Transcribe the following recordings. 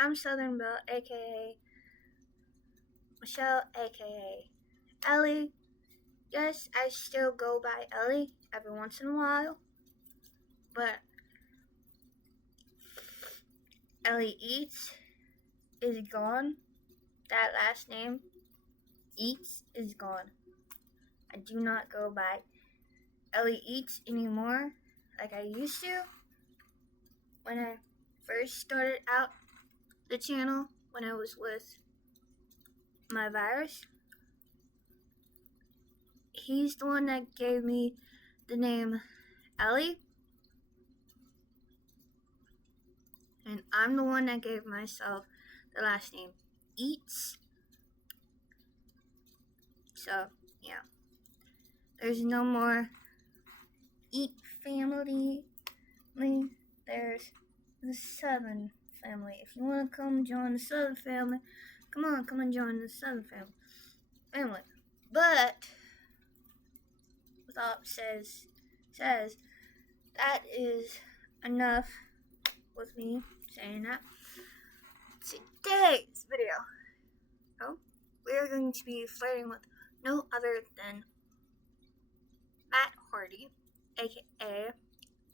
I'm Southern Belle, aka Michelle, aka Ellie. Yes, I still go by Ellie every once in a while, but Ellie Eats is gone. That last name, Eats, is gone. I do not go by Ellie Eats anymore like I used to when I first started out the channel when I was with my virus. He's the one that gave me the name Ellie, and I'm the one that gave myself the last name Eats. So, yeah. There's no more Eat family. There's the Southern family. If you want to come join the Southern family, come and join the Southern family. But, with all it says, that is enough with me saying that. Today's video, we're going to be flirting with no other than Matt Hardy, aka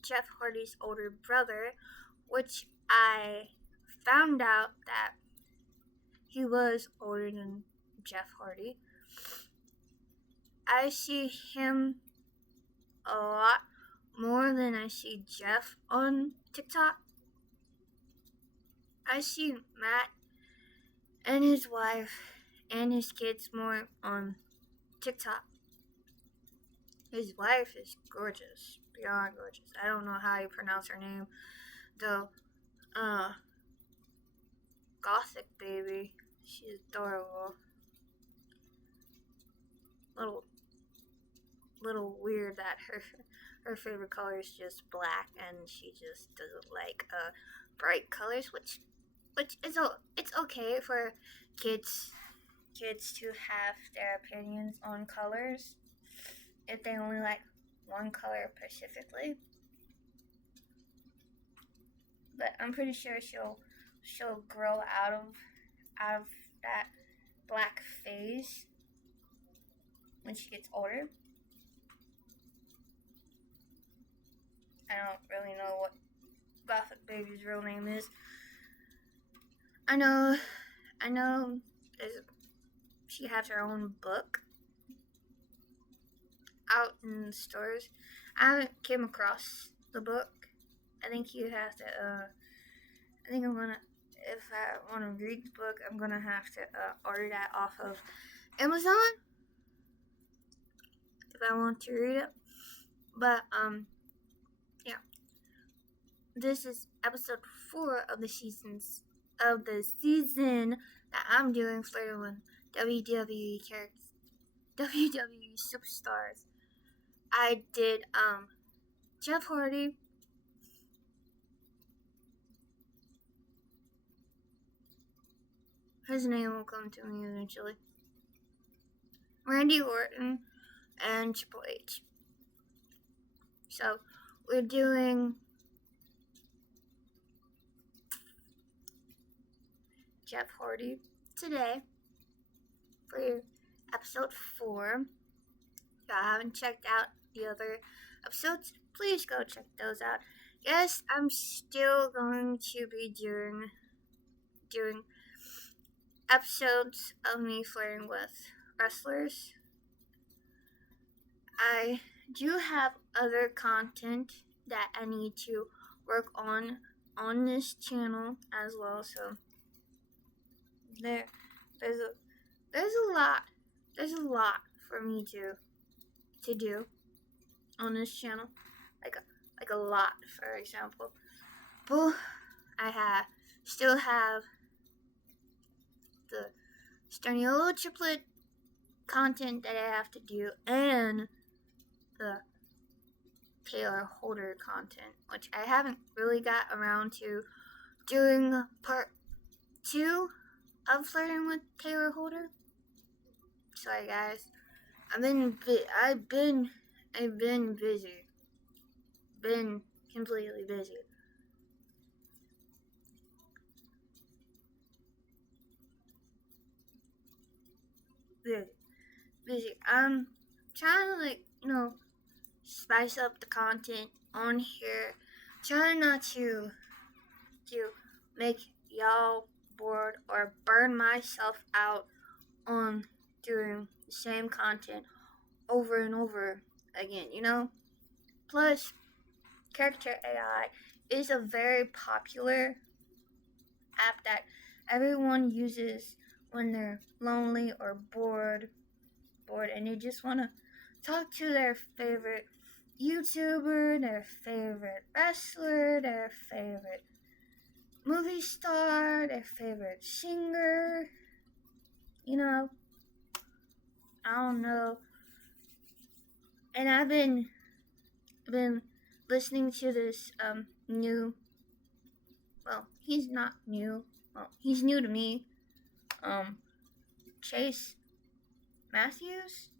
Jeff Hardy's older brother, which I found out that he was older than Jeff Hardy. I see him a lot more than I see Jeff on TikTok. I see Matt and his wife and his kids more on TikTok. His wife is gorgeous, beyond gorgeous. I don't know how you pronounce her name, though. Gothic baby. She's adorable. Little weird that her favorite color is just black, and she just doesn't like bright colors, which is it's okay for kids to have their opinions on colors if they only like one color specifically. But I'm pretty sure she'll grow out of that black phase when she gets older. I don't really know what Gothic Baby's real name is. I know she has her own book out in the stores. I haven't came across the book. I think you have to, if I want to read the book, I'm gonna have to order that off of Amazon if I want to read it. But, yeah. This is episode 4 of the season that I'm doing flirting with WWE characters, WWE superstars. I did, Jeff Hardy, his name will come to me eventually, Randy Orton, and Triple H. So, we're doing Jeff Hardy today for episode 4. If y'all haven't checked out the other episodes, please go check those out. Yes, I'm still going to be doing episodes of me flirting with wrestlers. I do have other content that I need to work on this channel as well, so there's a lot for me to do on this channel, like a lot. For example, I still have the Sterniola triplet content that I have to do, and the Taylor Holder content, which I haven't really got around to doing part 2 of flirting with Taylor Holder. Sorry guys, I've been busy, been completely busy. busy. I'm trying to spice up the content on here. Trying not to make y'all bored or burn myself out on doing the same content over and over again, Plus, Character AI is a very popular app that everyone uses when they're lonely or bored, and they just want to talk to their favorite YouTuber, their favorite wrestler, their favorite movie star, their favorite singer. I don't know. And I've been listening to this new. Well, he's not new. Well, he's new to me. Chase Matthews.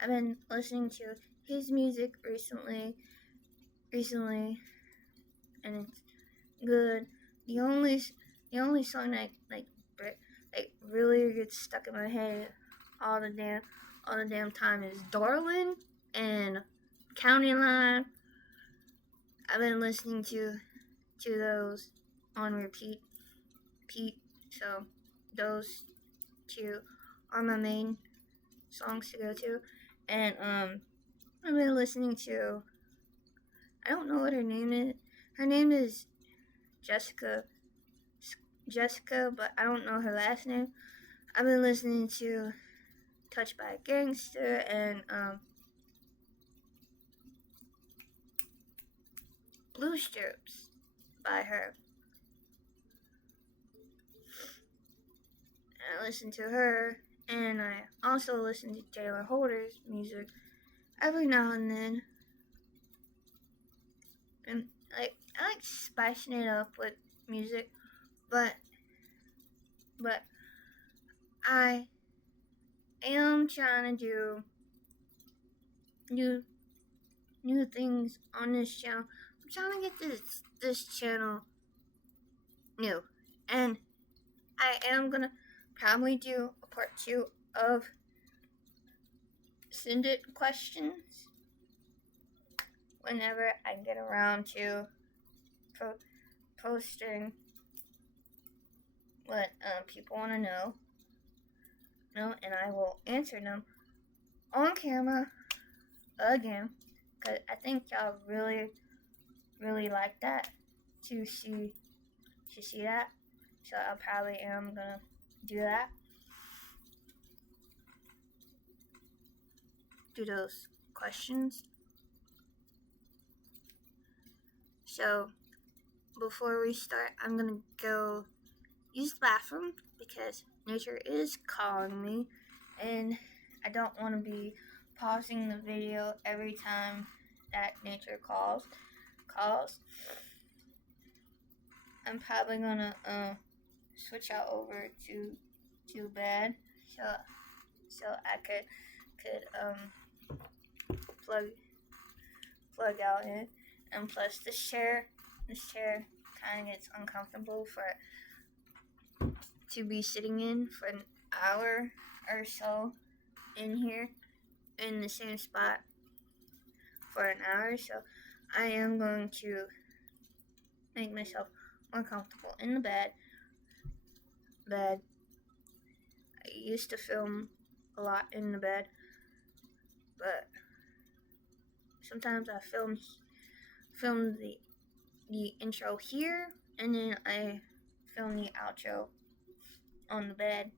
I've been listening to his music recently, and it's good. The only song that really gets stuck in my head all the damn time is "Darling" and "County Line." I've been listening to those on repeat. So those two are my main songs to go to, and I've been listening to. I don't know what her name is. Her name is Jessica, but I don't know her last name. I've been listening to Touched by a Gangster and Blue Strips by her. I listen to her, and I also listen to Taylor Holder's music every now and then. And I like spicing it up with music, but I am trying to do new things on this channel. I'm trying to get this channel new, and I am gonna probably do a part 2 of Send It questions whenever I get around to posting what people want to know, and I will answer them on camera again, because I think y'all really like that to see that. So I probably am gonna do that. Do those questions. So before we start, I'm gonna go use the bathroom because nature is calling me, and I don't want to be pausing the video every time that nature calls. I'm probably gonna switch out over to bed, so I could plug out in, and plus this chair kind of gets uncomfortable to be sitting in for an hour or so in here in the same spot for an hour, so I am going to make myself more comfortable in the bed. I used to film a lot in the bed, but sometimes I film the intro here, and then I film the outro on the bed.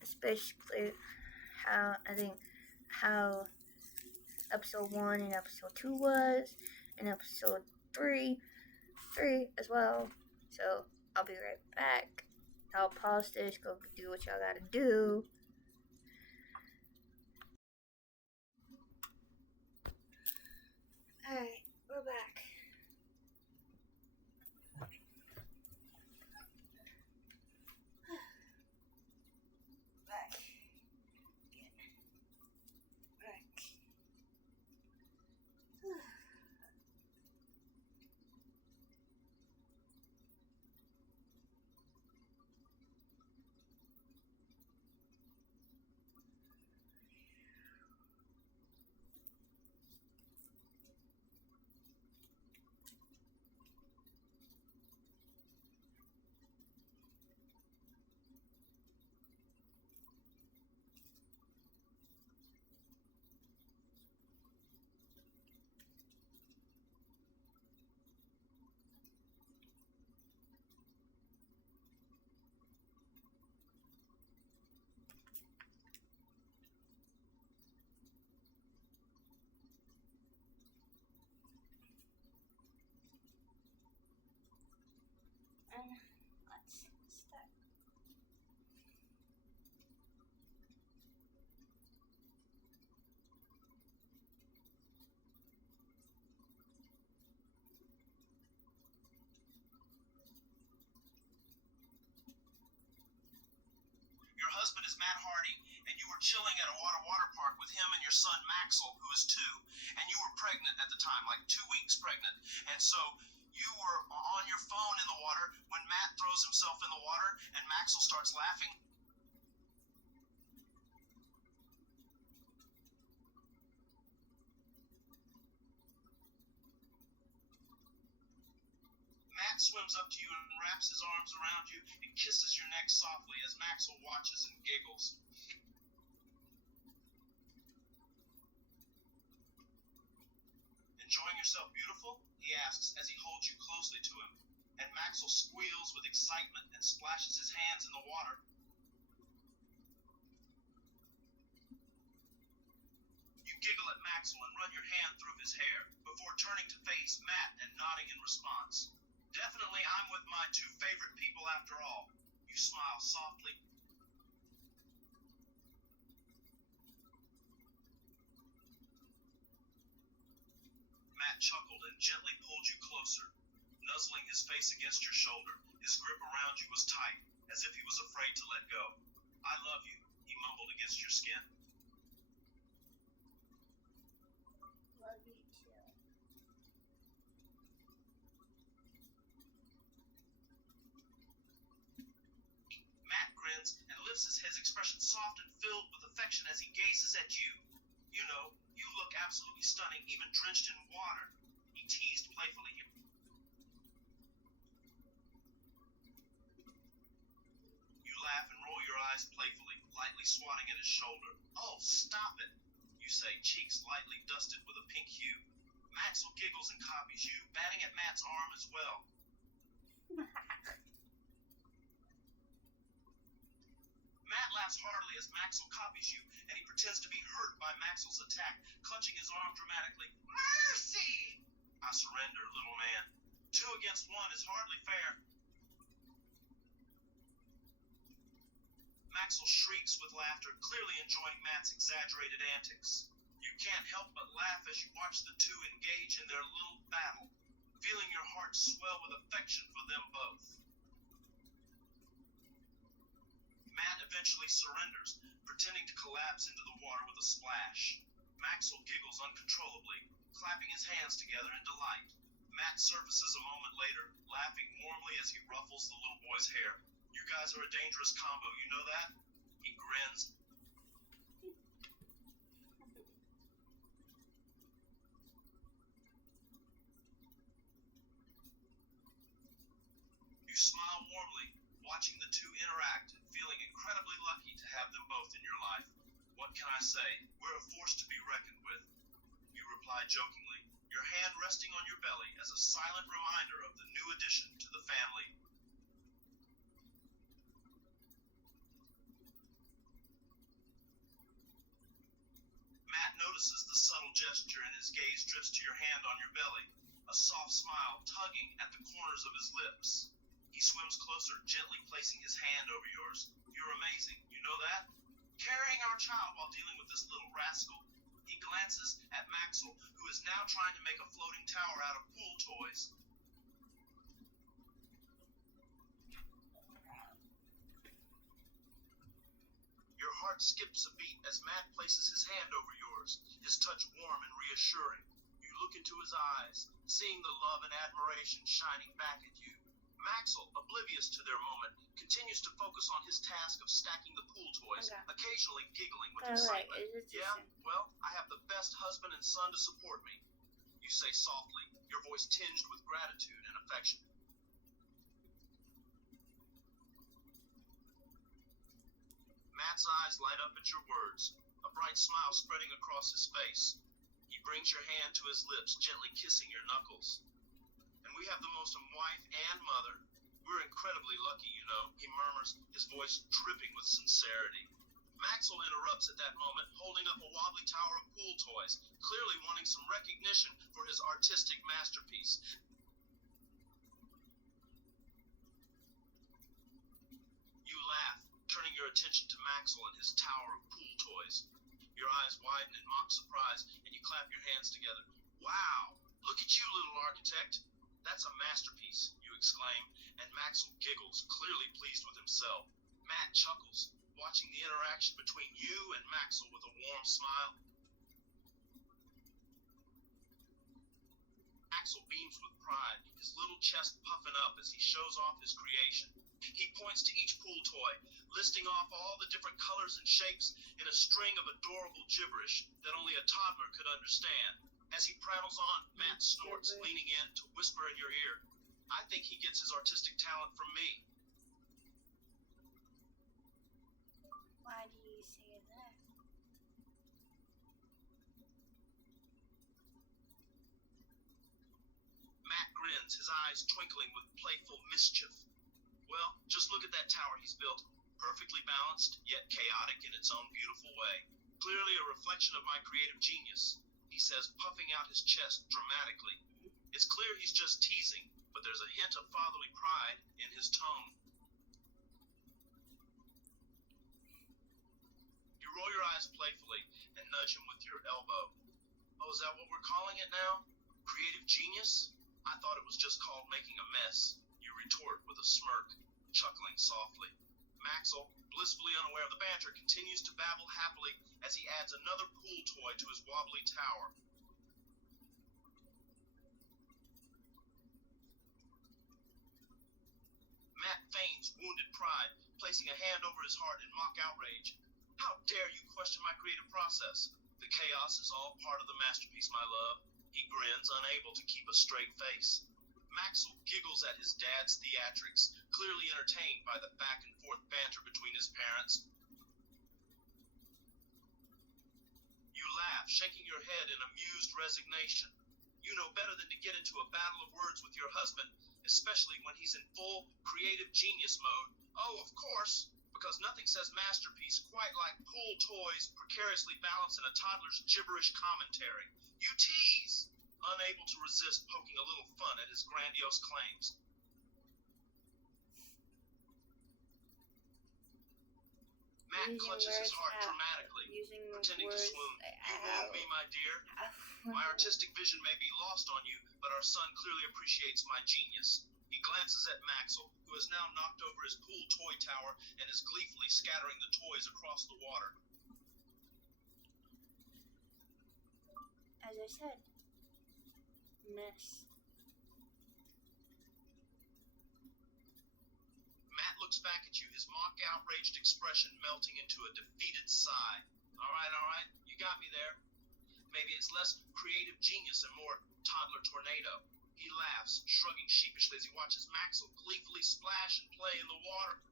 It's basically how episode 1 and episode 2 was, and episode 3 as well. So I'll be right back. I'll pause this, go do what y'all gotta do. Alright, we're back. is Matt Hardy, and you were chilling at a water park with him and your son Maxwell, who is 2, and you were pregnant at the time, like 2 weeks pregnant. And so you were on your phone in the water when Matt throws himself in the water and Maxwell starts laughing. Matt swims up to you and wraps his arms around you and kisses your neck softly as Maxwell watches and giggles. Enjoying yourself, beautiful? He asks as he holds you closely to him, and Maxwell squeals with excitement and splashes his hands in the water. You giggle at Maxwell and run your hand through his hair before turning to face Matt and nodding in response. Definitely I'm with my 2 favorite people after all. You smile softly. Matt chuckled and gently pulled you closer, nuzzling his face against your shoulder. His grip around you was tight, as if he was afraid to let go. I love you, he mumbled against your skin. Love you too. Matt grins and lifts his expression soft and filled with affection as he gazes at you. You know, you look absolutely stunning, even drenched in water, he teased playfully. You laugh and roll your eyes playfully, lightly swatting at his shoulder. Oh, stop it, you say, cheeks lightly dusted with a pink hue. Maxwell giggles and copies you, batting at Matt's arm as well. Matt laughs heartily as Maxwell copies you, and he pretends to be hurt by Maxwell's attack, clutching his arm dramatically. Mercy! I surrender, little man. 2 against 1 is hardly fair. Maxwell shrieks with laughter, clearly enjoying Matt's exaggerated antics. You can't help but laugh as you watch the 2 engage in their little battle, feeling your heart swell with affection for them both. Matt eventually surrenders, pretending to collapse into the water with a splash. Maxwell giggles uncontrollably, clapping his hands together in delight. Matt surfaces a moment later, laughing warmly as he ruffles the little boy's hair. You guys are a dangerous combo, you know that? He grins. You smile warmly, watching the 2 interact and feeling incredibly lucky to have them both in your life. What can I say? We're a force to be reckoned with. You reply jokingly, your hand resting on your belly as a silent reminder of the new addition to the family. Matt notices the subtle gesture and his gaze drifts to your hand on your belly, a soft smile tugging at the corners of his lips. He swims closer, gently placing his hand over yours. You're amazing, you know that? Carrying our child while dealing with this little rascal. He glances at Maxwell, who is now trying to make a floating tower out of pool toys. Your heart skips a beat as Matt places his hand over yours, his touch warm and reassuring. You look into his eyes, seeing the love and admiration shining back at you. Maxwell, oblivious to their moment, continues to focus on his task of stacking the pool toys, occasionally giggling with excitement. Yeah, well, I have the best husband and son to support me, you say softly, your voice tinged with gratitude and affection. Matt's eyes light up at your words, a bright smile spreading across his face. He brings your hand to his lips, gently kissing your knuckles. And we have the most wife and mother. We're incredibly lucky, you know, he murmurs, his voice dripping with sincerity. Maxwell interrupts at that moment, holding up a wobbly tower of pool toys, clearly wanting some recognition for his artistic masterpiece. You laugh, turning your attention to Maxwell and his tower of pool toys. Your eyes widen in mock surprise, and you clap your hands together. Wow! Look at you, little architect! That's a masterpiece, you exclaim, and Maxwell giggles, clearly pleased with himself. Matt chuckles. watching the interaction between you and Maxwell with a warm smile. Axel beams with pride, his little chest puffing up as he shows off his creation. He points to each pool toy, listing off all the different colors and shapes in a string of adorable gibberish that only a toddler could understand. As he prattles on, Matt snorts, leaning in to whisper in your ear, "I think he gets his artistic talent from me." Why do you say that? Matt grins, his eyes twinkling with playful mischief. "Well, just look at that tower he's built. Perfectly balanced, yet chaotic in its own beautiful way. Clearly a reflection of my creative genius," he says, puffing out his chest dramatically. It's clear he's just teasing, but there's a hint of fatherly pride in his tone. You roll your eyes playfully and nudge him with your elbow. "Oh, is that what we're calling it now? Creative genius? I thought it was just called making a mess," you retort with a smirk, chuckling softly. Maxwell, blissfully unaware of the banter, continues to babble happily as he adds another pool toy to his wobbly tower. Matt feigns wounded pride, placing a hand over his heart in mock outrage. "How dare you question my creative process? The chaos is all part of the masterpiece, my love." He grins, unable to keep a straight face. Maxwell giggles at his dad's theatrics, clearly entertained by the back-and-forth banter between his parents. You laugh, shaking your head in amused resignation. You know better than to get into a battle of words with your husband, especially when he's in full creative genius mode. Oh, of course, because nothing says masterpiece quite like pool toys precariously balanced in a toddler's gibberish commentary. You tease, unable to resist poking a little fun at his grandiose claims. Matt clutches his heart dramatically, pretending to swoon. "You won't be, my dear. My artistic vision may be lost on you, but our son clearly appreciates my genius." He glances at Maxwell, who has now knocked over his pool toy tower and is gleefully scattering the toys across the water. As I said, mess. Matt looks back at you, his mock outraged expression melting into a defeated sigh. All right, you got me there. Maybe it's less creative genius and more toddler tornado." He laughs, shrugging sheepishly as he watches Maxwell gleefully splash and play in the water.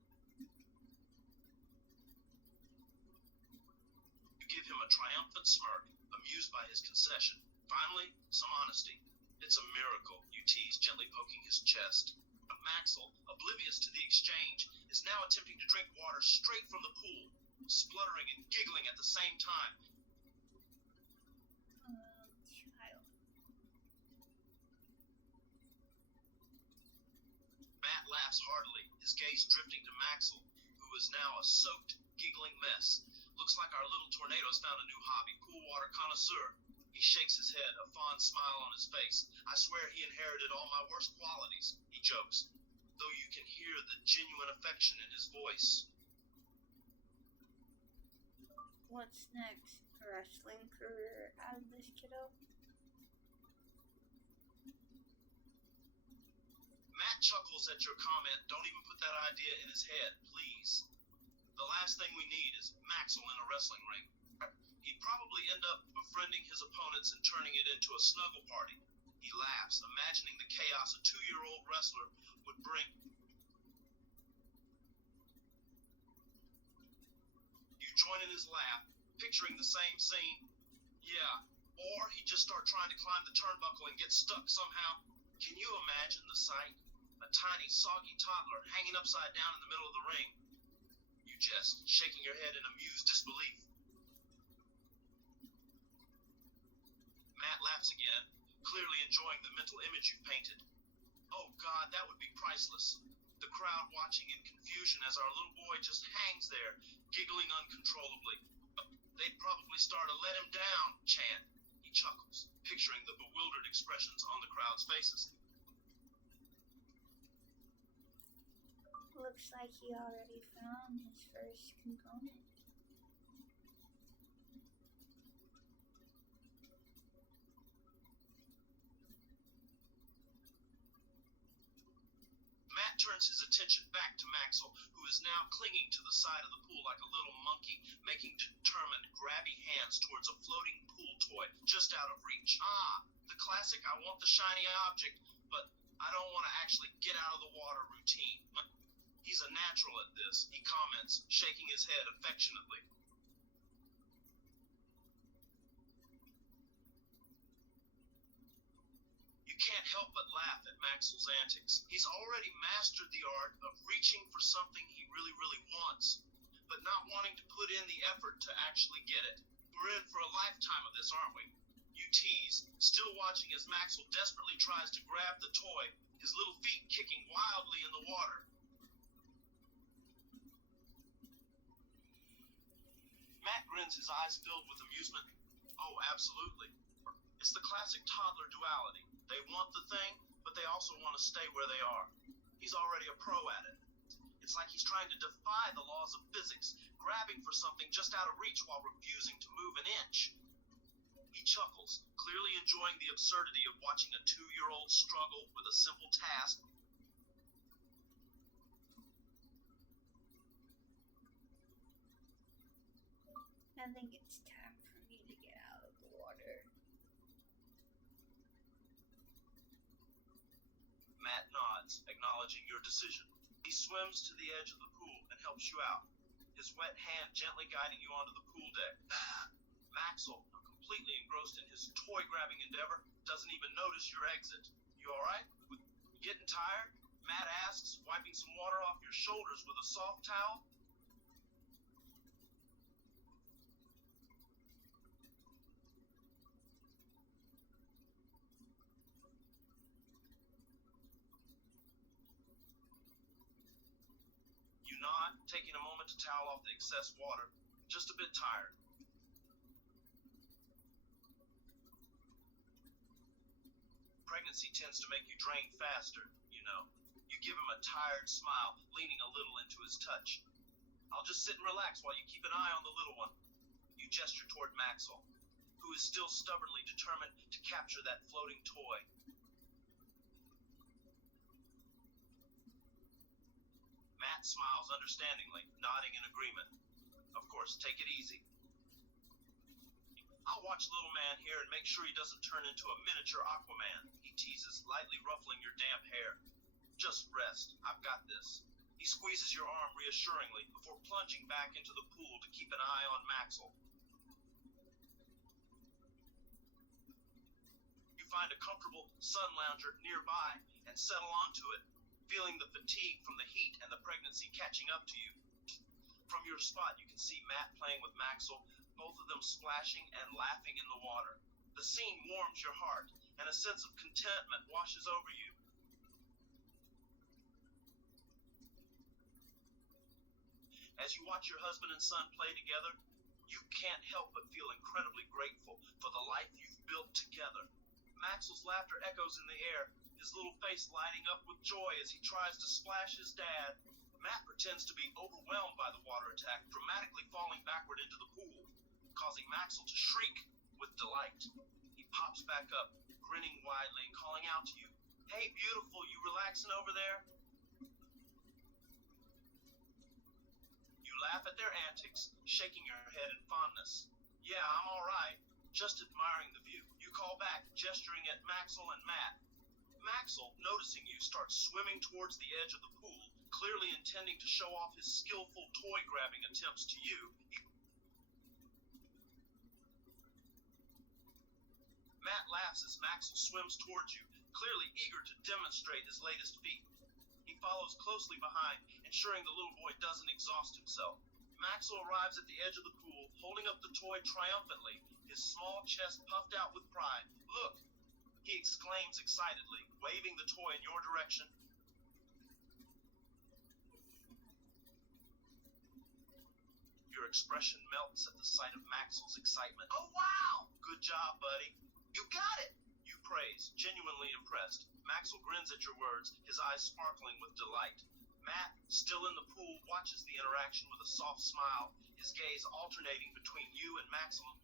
You give him a triumphant smirk, amused by his concession. Finally, some honesty. "It's a miracle," you tease, gently poking his chest. But Maxwell, oblivious to the exchange, is now attempting to drink water straight from the pool, spluttering and giggling at the same time. Child. Matt laughs heartily, his gaze drifting to Maxwell, who is now a soaked, giggling mess. Looks like our little tornado has found a new hobby, pool water connoisseur. He shakes his head, a fond smile on his face. "I swear he inherited all my worst qualities," he jokes, though you can hear the genuine affection in his voice. What's next? A wrestling career out of this kiddo? Matt chuckles at your comment. "Don't even put that idea in his head, please. The last thing we need is Maxwell in a wrestling ring. He'd probably end up befriending his opponents and turning it into a snuggle party." He laughs, imagining the chaos a 2-year-old wrestler would bring. You join in his laugh, picturing the same scene. Yeah, or he'd just start trying to climb the turnbuckle and get stuck somehow. Can you imagine the sight? A tiny, soggy toddler hanging upside down in the middle of the ring. You jest, shaking your head in amused disbelief. Matt laughs again, clearly enjoying the mental image you've painted. "Oh God, that would be priceless." The crowd watching in confusion as our little boy just hangs there, giggling uncontrollably. They'd probably start a "let him down" chant. He chuckles, picturing the bewildered expressions on the crowd's faces. Look looks like he already found his first component. Matt turns his attention back to Maxwell, who is now clinging to the side of the pool like a little monkey, making determined, grabby hands towards a floating pool toy just out of reach. Ah, the classic I want the shiny object, but I don't want to actually get out of the water routine. He's a natural at this, he comments, shaking his head affectionately. You can't help but laugh at Maxwell's antics. He's already mastered the art of reaching for something he really, really wants, but not wanting to put in the effort to actually get it. We're in for a lifetime of this, aren't we? You tease, still watching as Maxwell desperately tries to grab the toy, his little feet kicking wildly in the water. Matt grins, his eyes filled with amusement. Oh, absolutely. It's the classic toddler duality. They want the thing, but they also want to stay where they are. He's already a pro at it. It's like he's trying to defy the laws of physics, grabbing for something just out of reach while refusing to move an inch. He chuckles, clearly enjoying the absurdity of watching a 2-year-old struggle with a simple task. I think it's time for me to get out of the water. Matt nods, acknowledging your decision. He swims to the edge of the pool and helps you out, his wet hand gently guiding you onto the pool deck. Maxwell, completely engrossed in his toy-grabbing endeavor, doesn't even notice your exit. You alright? Getting tired? Matt asks, wiping some water off your shoulders with a soft towel. You nod, taking a moment to towel off the excess water. Just a bit tired. Pregnancy tends to make you drain faster, you know. You give him a tired smile, leaning a little into his touch. I'll just sit and relax while you keep an eye on the little one. You gesture toward Maxwell, who is still stubbornly determined to capture that floating toy. Matt smiles understandingly, nodding in agreement. Of course, take it easy. I'll watch little man here and make sure he doesn't turn into a miniature Aquaman, he teases, lightly ruffling your damp hair. Just rest. I've got this. He squeezes your arm reassuringly before plunging back into the pool to keep an eye on Maxwell. You find a comfortable sun lounger nearby and settle onto it, feeling the fatigue from the heat and the pregnancy catching up to you. From your spot, you can see Matt playing with Maxwell, both of them splashing and laughing in the water. The scene warms your heart, and a sense of contentment washes over you. As you watch your husband and son play together, you can't help but feel incredibly grateful for the life you've built together. Maxwell's laughter echoes in the air, his little face lighting up with joy as he tries to splash his dad. Matt pretends to be overwhelmed by the water attack, dramatically falling backward into the pool, causing Maxwell to shriek with delight. He pops back up, grinning widely and calling out to you, "Hey, beautiful, you relaxing over there?" You laugh at their antics, shaking your head in fondness. "Yeah, I'm all right, just admiring the view." You call back, gesturing at Maxwell and Matt. Maxwell, noticing you, starts swimming towards the edge of the pool, clearly intending to show off his skillful toy-grabbing attempts to you. Matt laughs as Maxwell swims towards you, clearly eager to demonstrate his latest feat. He follows closely behind, ensuring the little boy doesn't exhaust himself. Maxwell arrives at the edge of the pool, holding up the toy triumphantly, his small chest puffed out with pride. "Look!" he exclaims excitedly, waving the toy in your direction. Your expression melts at the sight of Maxwell's excitement. "Oh, wow! Good job, buddy. You got it!" you praise, genuinely impressed. Maxwell grins at your words, his eyes sparkling with delight. Matt, still in the pool, watches the interaction with a soft smile, his gaze alternating between you and Maximum.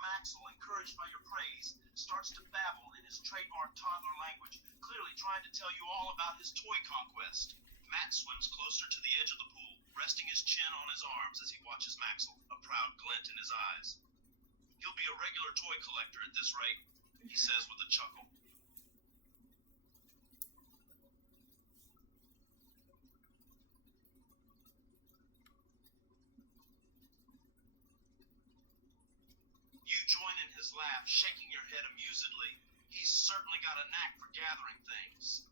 Maxwell, encouraged by your praise, starts to babble in his trademark toddler language, clearly trying to tell you all about his toy conquest. Matt swims closer to the edge of the pool, resting his chin on his arms as he watches Maxwell, a proud glint in his eyes. He'll be a regular toy collector at this rate, he says with a chuckle. You join in his laugh, shaking your head amusedly. He's certainly got a knack for gathering things.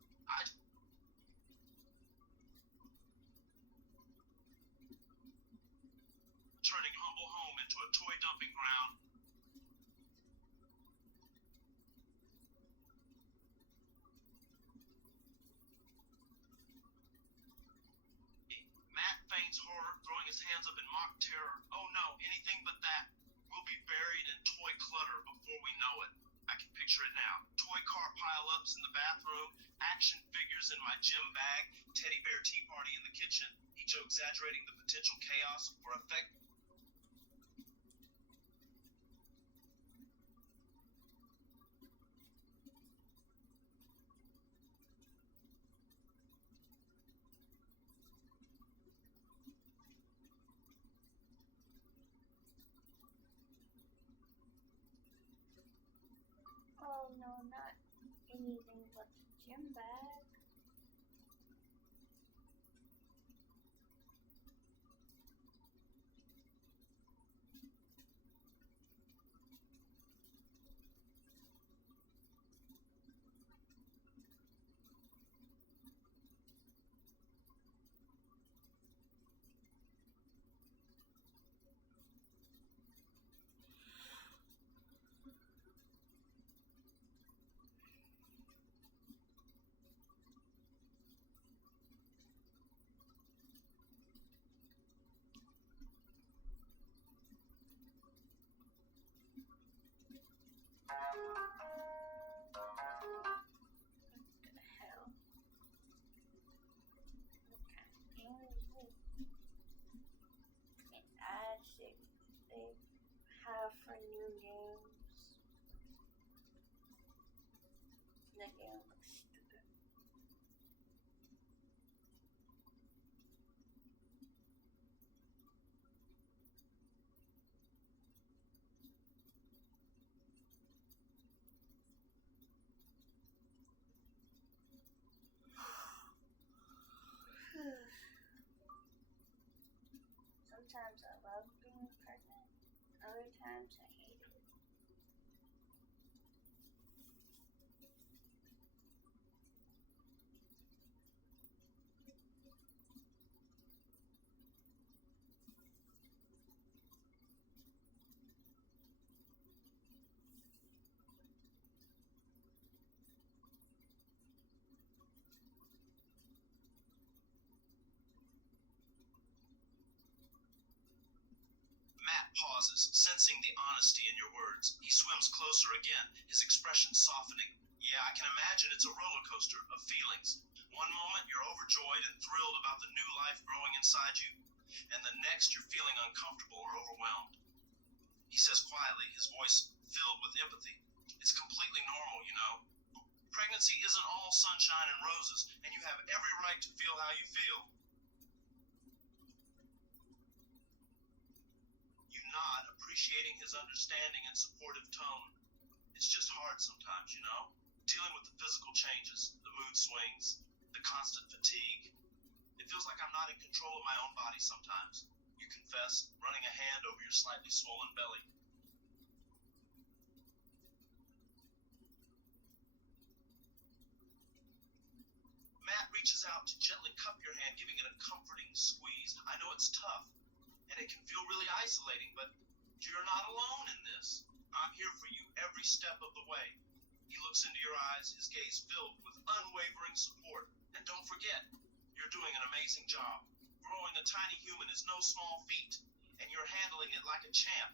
Turning humble home into a toy dumping ground. Matt feigns horror, throwing his hands up in mock terror. Oh no, anything but that. We'll be buried in toy clutter before we know it. I can picture it now. Toy car pile-ups in the bathroom, action figures in my gym bag, teddy bear tea party in the kitchen, each exaggerating the potential chaos or effect. Oh no, not anything but the gym bag. Have for new games. The game looks stupid. Sometimes I love being pregnant. Other times I hate it. Matt pauses, sensing the honesty in your words. He swims closer again, his expression softening. Yeah, I can imagine it's a roller coaster of feelings. One moment you're overjoyed and thrilled about the new life growing inside you, and the next you're feeling uncomfortable or overwhelmed. He says quietly, his voice filled with empathy. It's completely normal, you know. Pregnancy isn't all sunshine and roses, and you have every right to feel how you feel. You nod, appreciating his understanding and supportive tone. It's just hard sometimes, you know? Dealing with the physical changes, the mood swings, the constant fatigue. It feels like I'm not in control of my own body sometimes. You confess, running a hand over your slightly swollen belly. Matt reaches out to gently cup your hand, giving it a comforting squeeze. I know it's tough, and it can feel really isolating, but you're not alone in this. I'm here for you every step of the way. He looks into your eyes, his gaze filled with unwavering support. And don't forget, you're doing an amazing job. Growing a tiny human is no small feat, and you're handling it like a champ.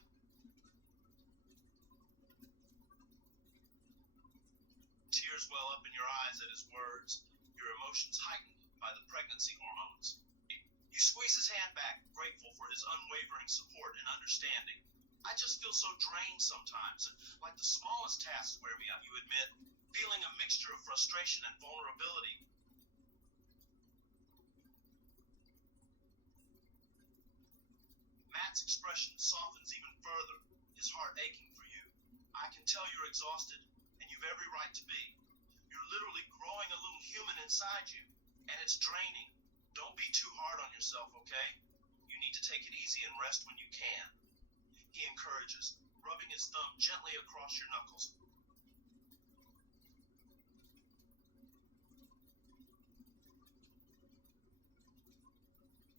Tears Tears well up in your eyes at his words, your emotions heightened by the pregnancy hormones. You squeeze his hand back, grateful for his unwavering support and understanding. I just feel so drained sometimes, like the smallest tasks wear me out, you admit, feeling a mixture of frustration and vulnerability. Matt's expression softens even further, his heart aching for you. I can tell you're exhausted, and you've every right to be. You're literally growing a little human inside you, and it's draining. Don't be too hard on yourself, okay? You need to take it easy and rest when you can. He encourages, rubbing his thumb gently across your knuckles.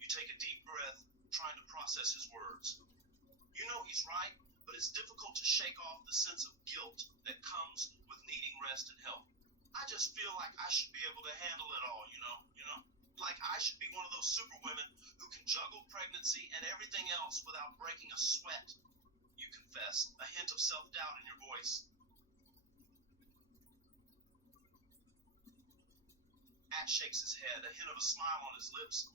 You take a deep breath, trying to process his words. You know he's right, but it's difficult to shake off the sense of guilt that comes with needing rest and help. I just feel like I should be able to handle it all, you know? Like I should be one of those superwomen who can juggle pregnancy and everything else without breaking a sweat. You confess, a hint of self-doubt in your voice. Matt shakes his head, a hint of a smile on his lips.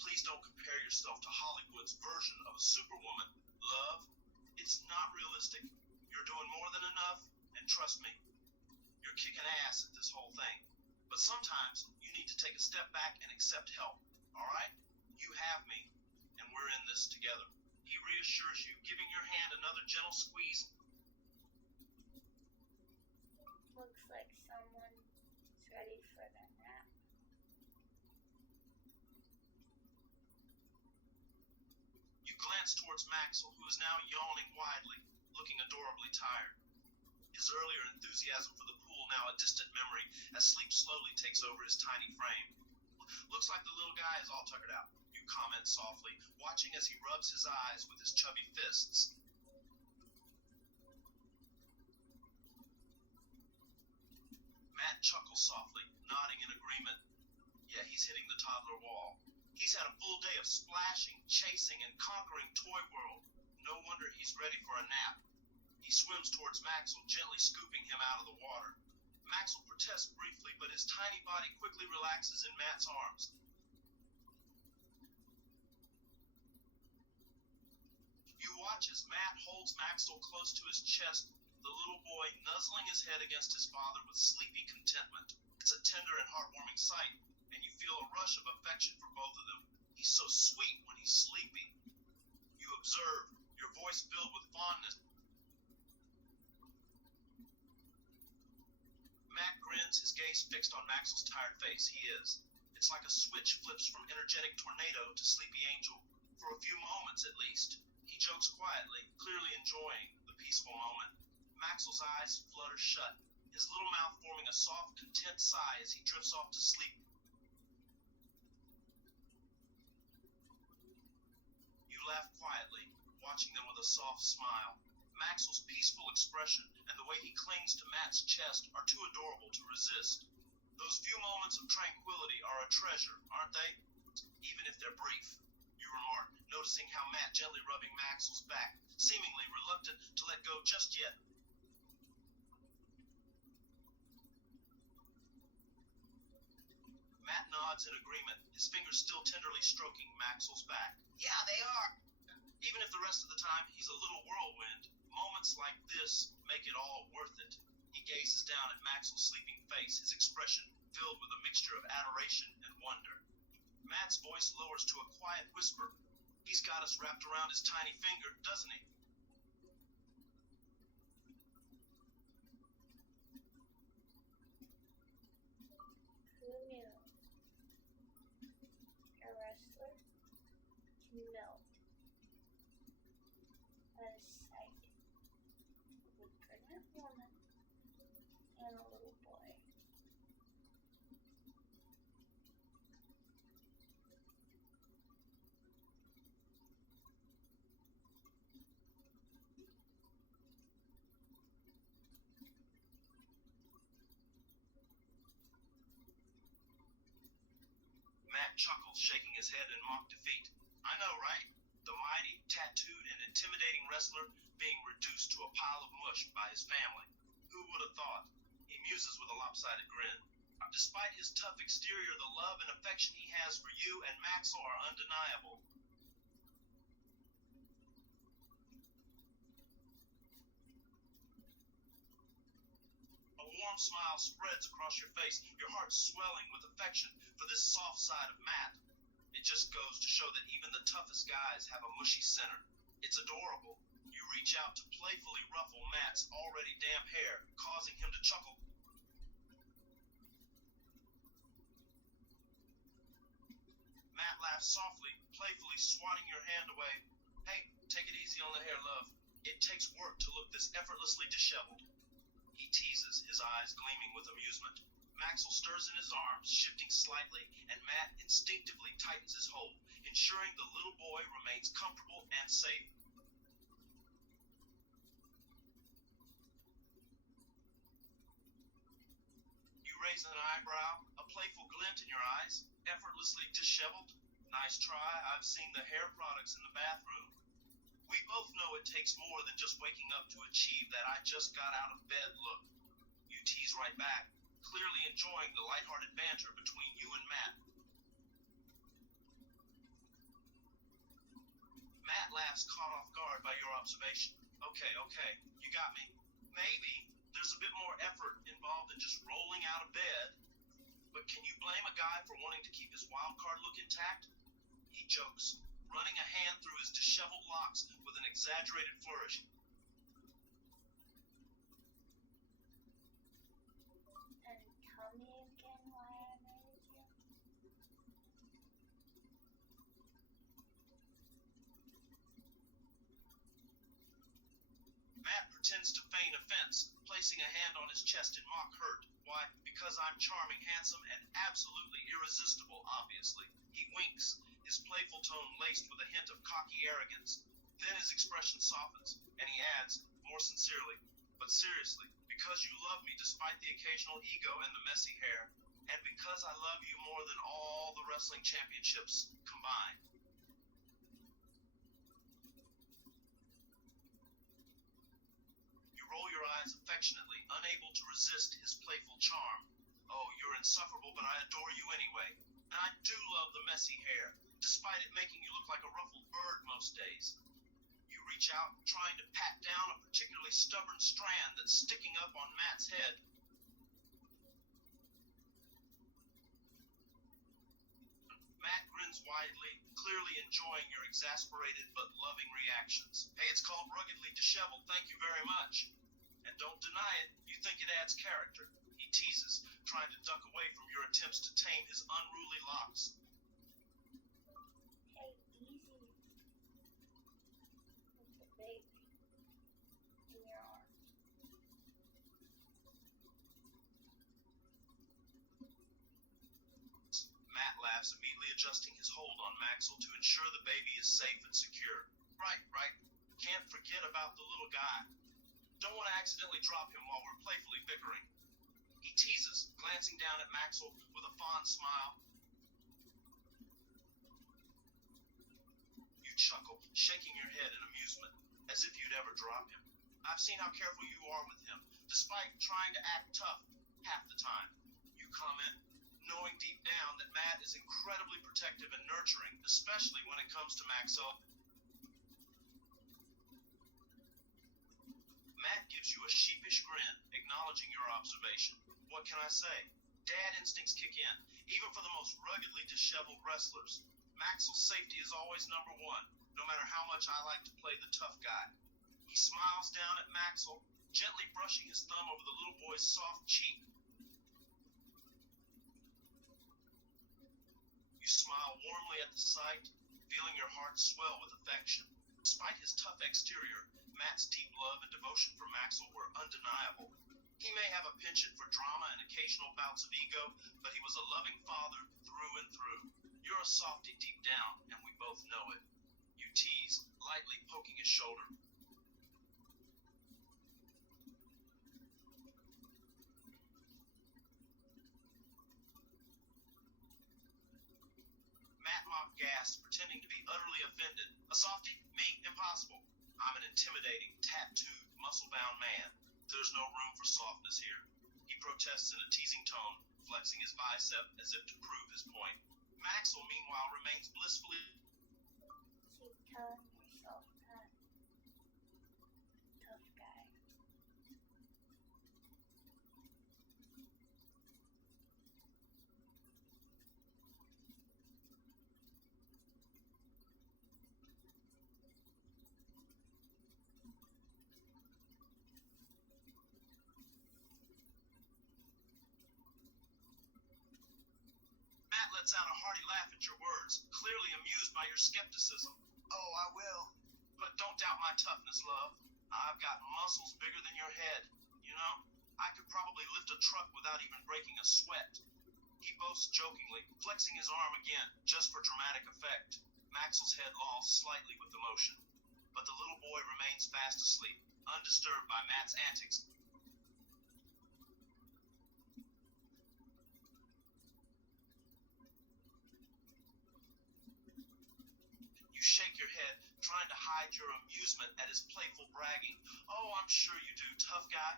Please don't compare yourself to Hollywood's version of a superwoman. Love, it's not realistic. You're doing more than enough, and trust me, you're kicking ass at this whole thing. But sometimes you need to take a step back and accept help, all right? You have me, and we're in this together. He reassures you, giving your hand another gentle squeeze. Looks like someone's ready for their nap. You glance towards Maxwell, who is now yawning widely, looking adorably tired. His earlier enthusiasm for the pool now a distant memory, as sleep slowly takes over his tiny frame. Looks like the little guy is all tuckered out, you comment softly, watching as he rubs his eyes with his chubby fists. Matt chuckles softly, nodding in agreement. Yeah, he's hitting the toddler wall. He's had a full day of splashing, chasing, and conquering Toy World. No wonder he's ready for a nap. He swims towards Maxwell, gently scooping him out of the water. Maxwell protests briefly, but his tiny body quickly relaxes in Matt's arms. You watch as Matt holds Maxwell close to his chest, the little boy nuzzling his head against his father with sleepy contentment. It's a tender and heartwarming sight, and you feel a rush of affection for both of them. He's so sweet when he's sleeping. You observe, your voice filled with fondness. Matt grins, his gaze fixed on Maxwell's tired face. He is. It's like a switch flips from energetic tornado to sleepy angel. For a few moments, at least. He jokes quietly, clearly enjoying the peaceful moment. Maxwell's eyes flutter shut, his little mouth forming a soft, content sigh as he drifts off to sleep. You laugh quietly, watching them with a soft smile. Maxwell's peaceful expression and the way he clings to Matt's chest are too adorable to resist. Those few moments of tranquility are a treasure, aren't they? Even if they're brief. You remark, noticing how Matt gently rubbing Maxwell's back, seemingly reluctant to let go just yet. Matt nods in agreement, his fingers still tenderly stroking Maxwell's back. Yeah, they are. Even if the rest of the time he's a little whirlwind, moments like this make it all worth it. He gazes down at Maxwell's sleeping face, his expression filled with a mixture of adoration and wonder. Matt's voice lowers to a quiet whisper. He's got us wrapped around his tiny finger, doesn't he? Who knew? A wrestler can melt at a sight of a pregnant woman and a little boy. Matt chuckles, shaking his head in mock defeat. I know, right? The mighty, tattooed, and intimidating wrestler being reduced to a pile of mush by his family. Who would have thought? He muses with a lopsided lopsided grin. Despite his tough exterior, the love and affection he has for you and Maxwell are undeniable. A warm smile spreads across your face, your heart swelling with affection for this soft side of Matt. It just goes to show that even the toughest guys have a mushy center. It's adorable. You reach out to playfully ruffle Matt's already damp hair, causing him to chuckle. Matt laughs softly, playfully swatting your hand away. Hey, take it easy on the hair, love. It takes work to look this effortlessly disheveled. He teases, his eyes gleaming with amusement. Maxwell stirs in his arms, shifting slightly, and Matt instinctively tightens his hold, ensuring the little boy remains comfortable and safe. You raise an eyebrow, a playful glint in your eyes, effortlessly disheveled. Nice try. I've seen the hair products in the bathroom. We both know it takes more than just waking up to achieve that I just got out of bed look. You tease right back, clearly enjoying the lighthearted banter between you and Matt. Matt laughs, caught off guard by your observation. Okay, you got me. Maybe there's a bit more effort involved than just rolling out of bed, but can you blame a guy for wanting to keep his wild card look intact? He jokes, running a hand through his disheveled locks with an exaggerated flourish. And tell me again why I married you. Matt pretends to feign offense, placing a hand on his chest in mock hurt. Why? Because I'm charming, handsome, and absolutely irresistible, obviously. He winks, his playful tone laced with a hint of cocky arrogance. Then his expression softens, and he adds, more sincerely, but seriously, because you love me despite the occasional ego and the messy hair, and because I love you more than all the wrestling championships combined. You roll your eyes affectionately, unable to resist his playful charm. Oh, you're insufferable, but I adore you anyway. And I do love the messy hair, despite it making you look like a ruffled bird most days. You reach out, trying to pat down a particularly stubborn strand that's sticking up on Matt's head. Matt grins widely, clearly enjoying your exasperated but loving reactions. Hey, it's called ruggedly disheveled, thank you very much. And don't deny it, you think it adds character. He teases, trying to duck away from your attempts to tame his unruly locks. Hey, easy with the baby in your arms. Matt laughs, immediately adjusting his hold on Maxwell to ensure the baby is safe and secure. Right. Can't forget about the little guy. Don't want to accidentally drop him while we're playfully bickering. He teases, glancing down at Maxwell with a fond smile. You chuckle, shaking your head in amusement, as if you'd ever drop him. I've seen how careful you are with him, despite trying to act tough half the time. You comment, knowing deep down that Matt is incredibly protective and nurturing, especially when it comes to Maxwell. Matt gives you a sheepish grin, acknowledging your observation. What can I say? Dad instincts kick in, even for the most ruggedly disheveled wrestlers. Maxwell's safety is always number one, no matter how much I like to play the tough guy. He smiles down at Maxwell, gently brushing his thumb over the little boy's soft cheek. You smile warmly at the sight, feeling your heart swell with affection. Despite his tough exterior, Matt's deep love and devotion for Maxwell were undeniable. He may have a penchant for drama and occasional bouts of ego, but he was a loving father through and through. You're a softy deep down, and we both know it. You tease, lightly poking his shoulder. Matt mock gasps, pretending to be utterly offended. A softy? Me? Impossible. I'm an intimidating, tattooed, muscle-bound man. There's no room for softness here. He protests in a teasing tone, flexing his bicep as if to prove his point. Maxwell, meanwhile, remains blissfully... Keep telling yourself that. Tough guy. Matt lets out a hearty laugh at your words, clearly amused by your skepticism. Oh, I will. But don't doubt my toughness, love. I've got muscles bigger than your head. You know, I could probably lift a truck without even breaking a sweat. He boasts jokingly, flexing his arm again, just for dramatic effect. Maxwell's head lolls slightly with emotion, but the little boy remains fast asleep, undisturbed by Matt's antics. You shake your head, trying to hide your amusement at his playful bragging. Oh, I'm sure you do, tough guy.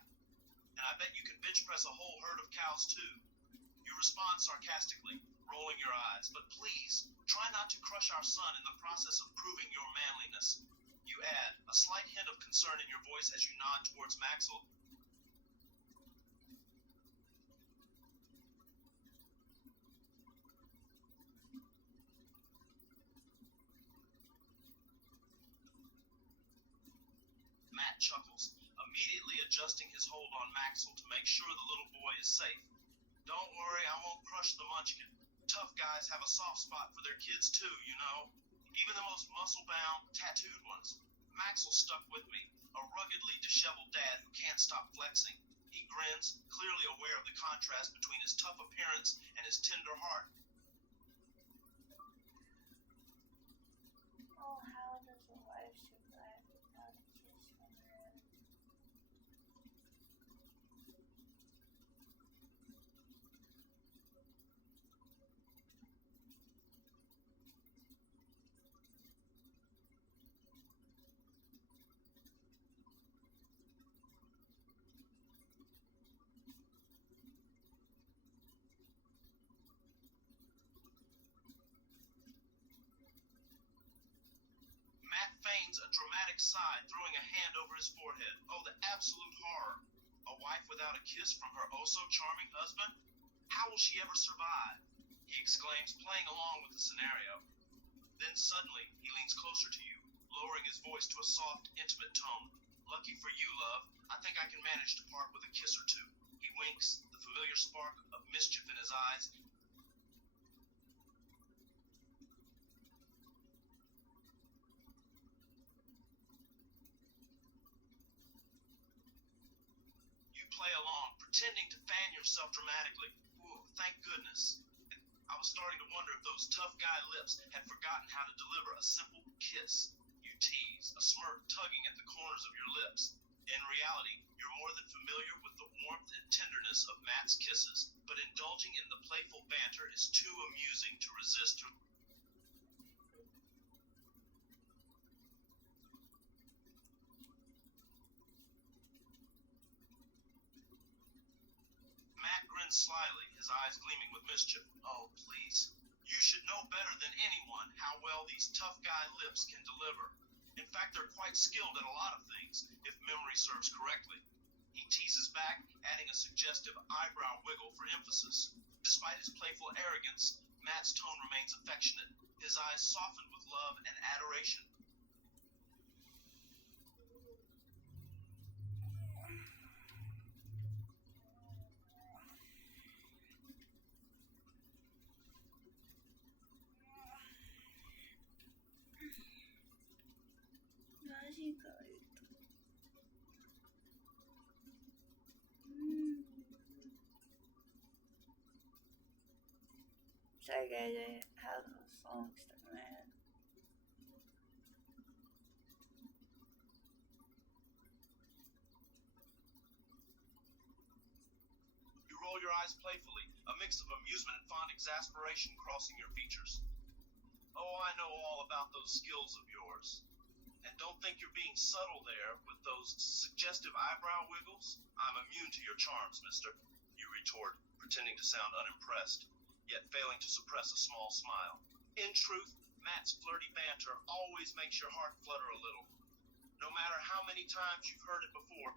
And I bet you can bench press a whole herd of cows, too. You respond sarcastically, rolling your eyes. But please, try not to crush our son in the process of proving your manliness. You add, a slight hint of concern in your voice as you nod towards Maxwell. Matt chuckles, immediately adjusting his hold on Maxwell to make sure the little boy is safe. Don't worry, I won't crush the munchkin. Tough guys have a soft spot for their kids too, you know. Even the most muscle-bound, tattooed ones. Maxwell stuck with me, a ruggedly disheveled dad who can't stop flexing. He grins, clearly aware of the contrast between his tough appearance and his tender heart. Oh, how does a wife survive without a kiss from her? Matt feigns a dramatic sigh, throwing a hand over his forehead. Oh, the absolute horror. A wife without a kiss from her oh-so-charming husband? How will she ever survive? He exclaims, playing along with the scenario. Then suddenly, he leans closer to you, lowering his voice to a soft, intimate tone. Lucky for you, love, I think I can manage to part with a kiss or two. He winks, the familiar spark of mischief in his eyes. You play along, pretending to fan yourself dramatically. Ooh, thank goodness. I was starting to wonder if those tough guy lips had forgotten how to deliver a simple kiss. You tease, a smirk tugging at the corners of your lips. In reality, you're more than familiar with the warmth and tenderness of Matt's kisses, but indulging in the playful banter is too amusing to resist. Matt grins slyly, his eyes gleaming with mischief. Oh, please. You should know better than anyone how well these tough guy lips can deliver. In fact, they're quite skilled at a lot of things, if memory serves correctly. He teases back, adding a suggestive eyebrow wiggle for emphasis. Despite his playful arrogance, Matt's tone remains affectionate, his eyes softened with love and adoration. Sorry guys, I have a song stuck in my head. You roll your eyes playfully, a mix of amusement and fond exasperation crossing your features. Oh, I know all about those skills of yours. And don't think you're being subtle there with those suggestive eyebrow wiggles. I'm immune to your charms, mister. You retort, pretending to sound unimpressed, yet failing to suppress a small smile. In truth, Matt's flirty banter always makes your heart flutter a little. No matter how many times you've heard it before,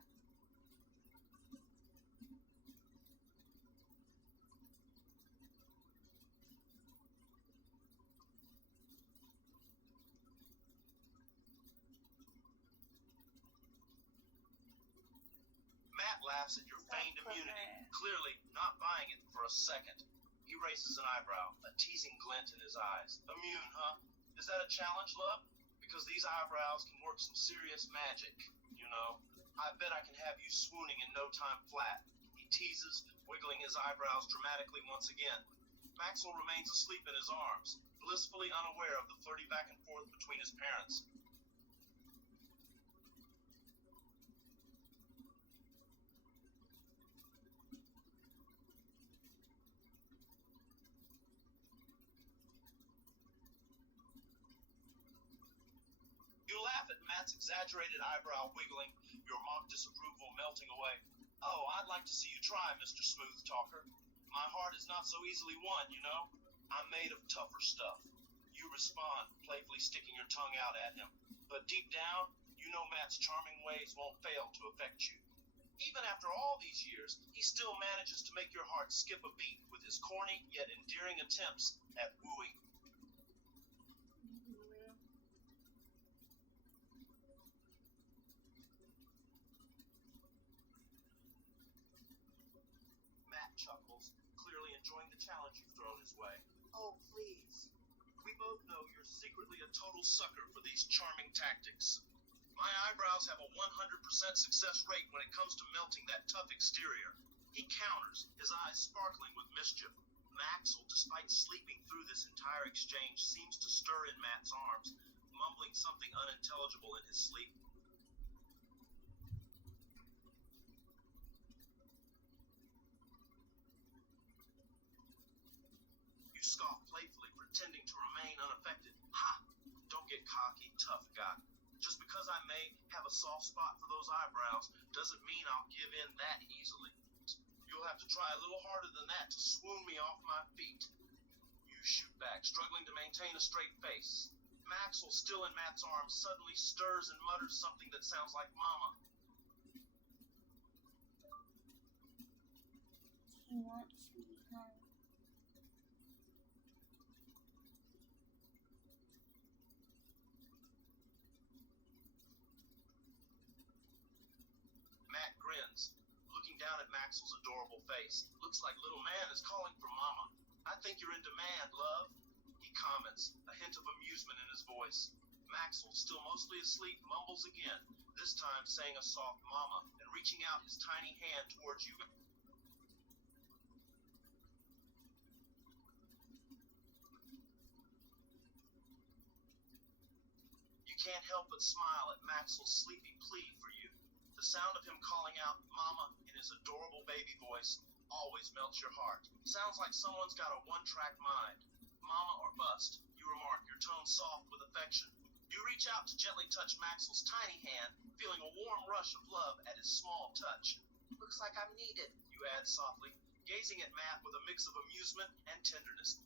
Matt laughs at your feigned immunity, clearly not buying it for a second. He raises an eyebrow, a teasing glint in his eyes. Immune, huh? Is that a challenge, love? Because these eyebrows can work some serious magic, you know. I bet I can have you swooning in no time flat. He teases, wiggling his eyebrows dramatically once again. Maxwell remains asleep in his arms, blissfully unaware of the flirty back and forth between his parents. You laugh at Matt's exaggerated eyebrow wiggling, your mock disapproval melting away. Oh, I'd like to see you try, Mr. Smooth Talker. My heart is not so easily won, you know. I'm made of tougher stuff. You respond, playfully sticking your tongue out at him. But deep down, you know Matt's charming ways won't fail to affect you. Even after all these years, he still manages to make your heart skip a beat with his corny yet endearing attempts at wooing. Matt chuckles, clearly enjoying the challenge you've thrown his way. Oh, please. We both know you're secretly a total sucker for these charming tactics. My eyebrows have a 100% success rate when it comes to melting that tough exterior. He counters, his eyes sparkling with mischief. Maxwell, despite sleeping through this entire exchange, seems to stir in Matt's arms, mumbling something unintelligible in his sleep. You scoff playfully, pretending to remain unaffected. Ha! Don't get cocky, tough guy. Just because I may have a soft spot for those eyebrows doesn't mean I'll give in that easily. You'll have to try a little harder than that to swoon me off my feet. You shoot back, struggling to maintain a straight face. Maxwell, still in Matt's arms, suddenly stirs and mutters something that sounds like mama. He wants me home. Matt grins, looking down at Maxwell's adorable face. Looks like little man is calling for mama. I think you're in demand, love. He comments, a hint of amusement in his voice. Maxwell, still mostly asleep, mumbles again, this time saying a soft mama and reaching out his tiny hand towards you. You can't help but smile at Maxwell's sleepy plea for you. The sound of him calling out mama in his adorable baby voice always melts your heart. Sounds like someone's got a one-track mind. Mama or bust, you remark, your tone soft with affection. You reach out to gently touch Maxwell's tiny hand, feeling a warm rush of love at his small touch. Looks like I'm needed, you add softly, gazing at Matt with a mix of amusement and tenderness.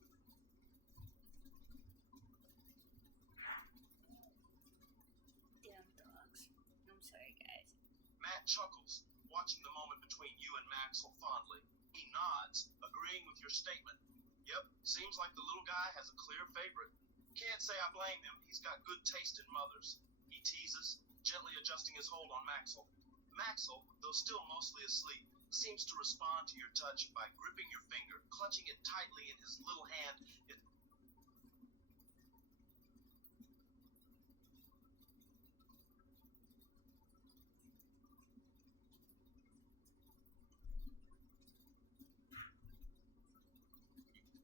Damn dogs. I'm sorry, guys. Matt chuckles, watching the moment between you and Maxwell fondly. He nods, agreeing with your statement. Yep, seems like the little guy has a clear favorite. Can't say I blame him, he's got good taste in mothers. He teases, gently adjusting his hold on Maxwell. Maxwell, though still mostly asleep, seems to respond to your touch by gripping your finger, clutching it tightly in his little hand.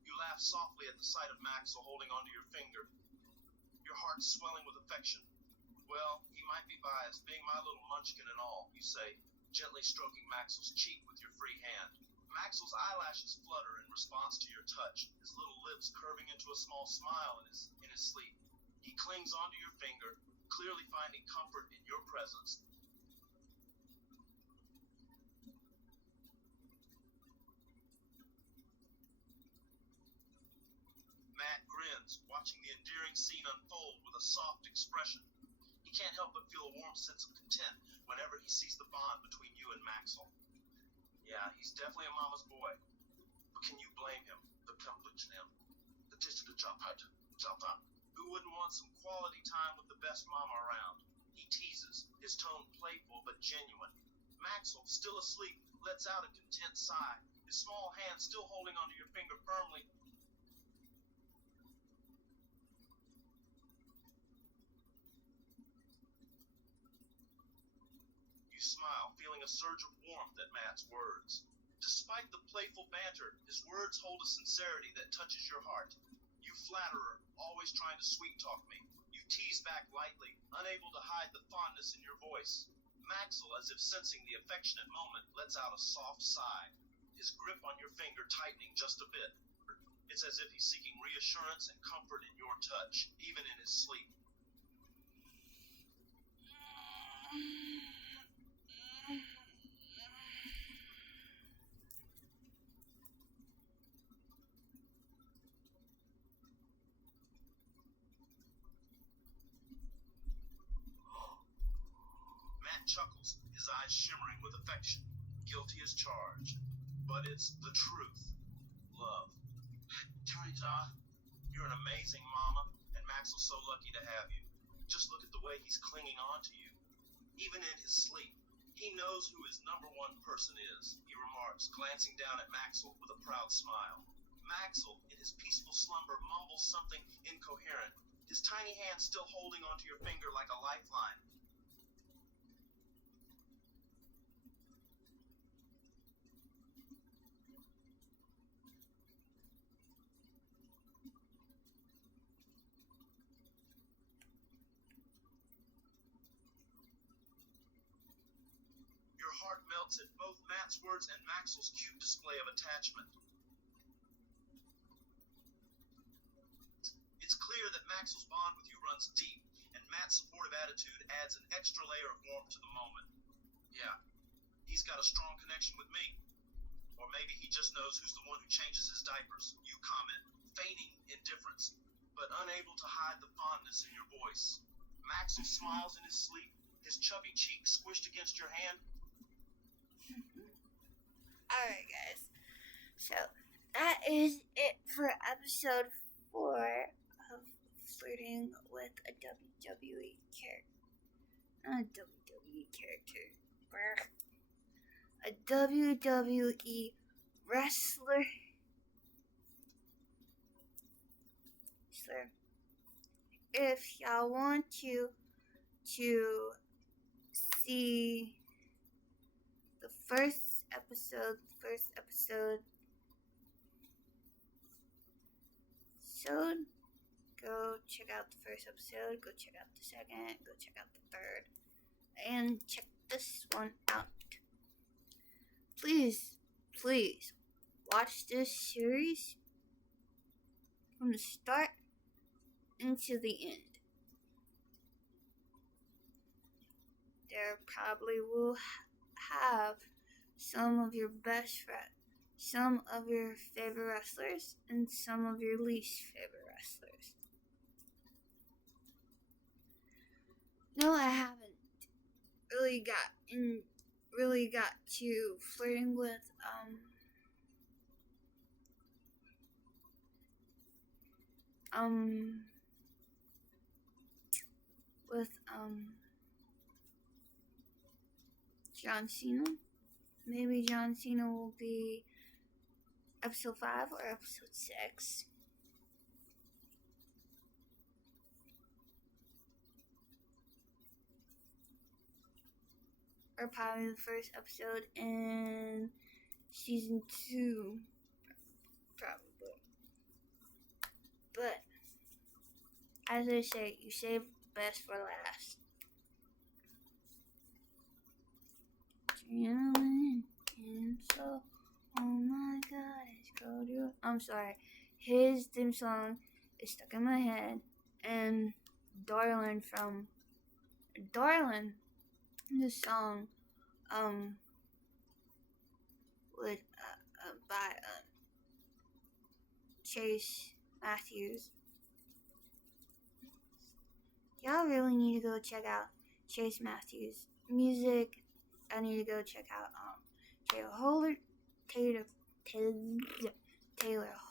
You laugh softly at the sight of Maxwell holding onto your finger, your heart swelling with affection. Well, he might be biased, being my little munchkin and all, you say, gently stroking Maxwell's cheek with your free hand. Maxwell's eyelashes flutter in response to your touch, his little lips curving into a small smile in his sleep. He clings onto your finger, clearly finding comfort in your presence. watching the endearing scene unfold with a soft expression. He can't help but feel a warm sense of content whenever he sees the bond between you and Maxwell. Yeah, he's definitely a mama's boy. But can you blame him? Who wouldn't want some quality time with the best mama around? He teases, his tone playful but genuine. Maxwell, still asleep, lets out a content sigh, his small hand still holding onto your finger firmly. You smile, feeling a surge of warmth at Matt's words. Despite the playful banter, his words hold a sincerity that touches your heart. You flatterer, always trying to sweet-talk me. You tease back lightly, unable to hide the fondness in your voice. Maxwell, as if sensing the affectionate moment, lets out a soft sigh, his grip on your finger tightening just a bit. It's as if he's seeking reassurance and comfort in your touch, even in his sleep. Matt chuckles, his eyes shimmering with affection. Guilty as charged. But it's the truth. Love. Teresa, you're an amazing mama, and Maxwell's so lucky to have you. Just look at the way he's clinging on to you. Even in his sleep, he knows who his number one person is, he remarks, glancing down at Maxwell with a proud smile. Maxwell, in his peaceful slumber, mumbles something incoherent, his tiny hand still holding onto your finger like a lifeline. Your heart melts at both Matt's words and Maxwell's cute display of attachment. It's clear that Maxwell's bond with you runs deep, and Matt's supportive attitude adds an extra layer of warmth to the moment. Yeah, he's got a strong connection with me. Or maybe he just knows who's the one who changes his diapers. You comment, feigning indifference, but unable to hide the fondness in your voice. Maxwell smiles in his sleep, his chubby cheek squished against your hand. Alright, guys. So, that is it for episode 4 of Flirting with a WWE character. Not a WWE character. A WWE wrestler. If y'all want to see the first episode, so go check out the first episode, go check out the second, go check out the third, and check this one out. Please watch this series from the start into the end. There probably will have some of your some of your favorite wrestlers, and some of your least favorite wrestlers. No, I haven't really got to flirting with John Cena. Maybe John Cena will be episode 5 or episode 6. Or probably the first episode in season 2. Probably. But, as I say, you save the best for last. And so, oh my God, I'm sorry. His theme song is stuck in my head, and Darlin, the song, with by Chase Matthews. y'all really need to go check out Chase Matthews' music. I need to go check out Taylor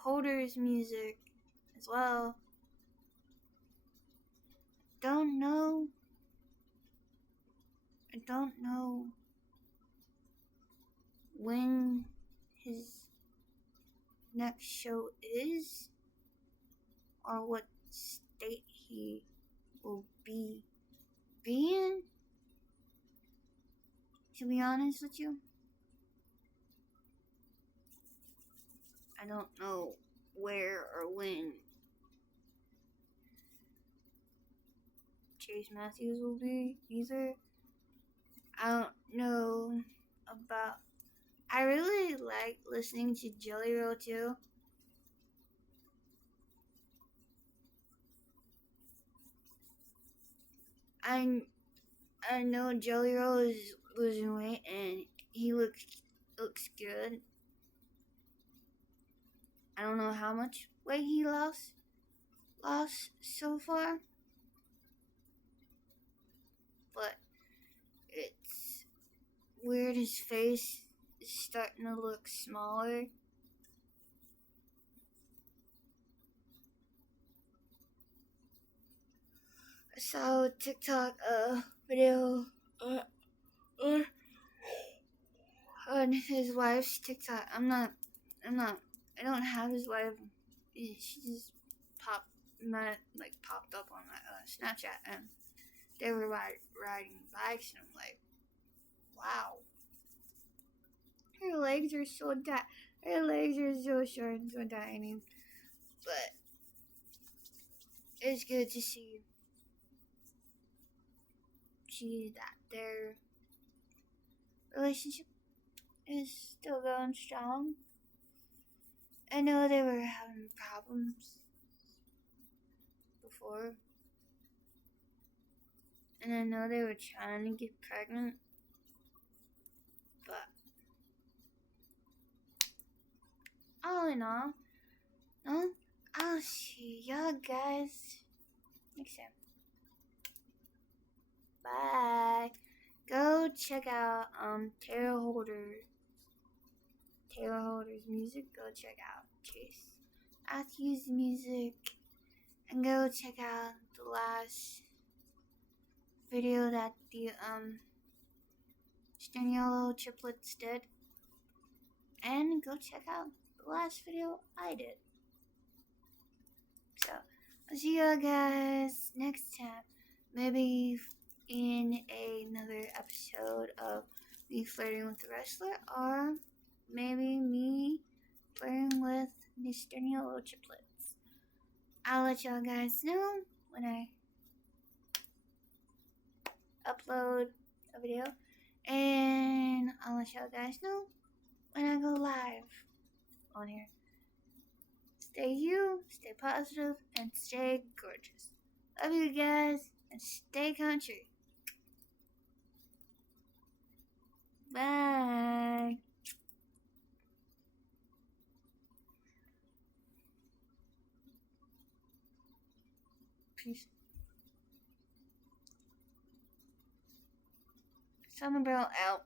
Holder's music as well. I don't know when his next show is or what state he will be in. To be honest with you, I don't know where or when Chase Matthews will be either. I don't know about. I really like listening to Jelly Roll too. I know Jelly Roll is losing weight and he looks good. I don't know how much weight he lost so far, but it's weird. His face is starting to look smaller. I saw a TikTok video on his wife's TikTok. I don't have his wife. She just popped up on my Snapchat, and they were riding bikes, and I'm like, wow, her legs are so her legs are so short and so tiny, but it's good to see that their relationship is still going strong. I know they were having problems before, and I know they were trying to get pregnant, but all in all, I'll see y'all guys next time. Bye. Go check out Taylor Holder's music. Go check out Chase Matthews' music, and go check out the last video that the Staniolo triplets did, and go check out the last video I did. So I'll see you guys next time, maybe in another episode of me flirting with the wrestler, or maybe me flirting with the Staniolo triplets. I'll let y'all guys know when I upload a video, and I'll let y'all guys know when I go live on here. Stay you, stay positive, and stay gorgeous. Love you guys, and stay country. Bye. Peace. Summer Barrel out.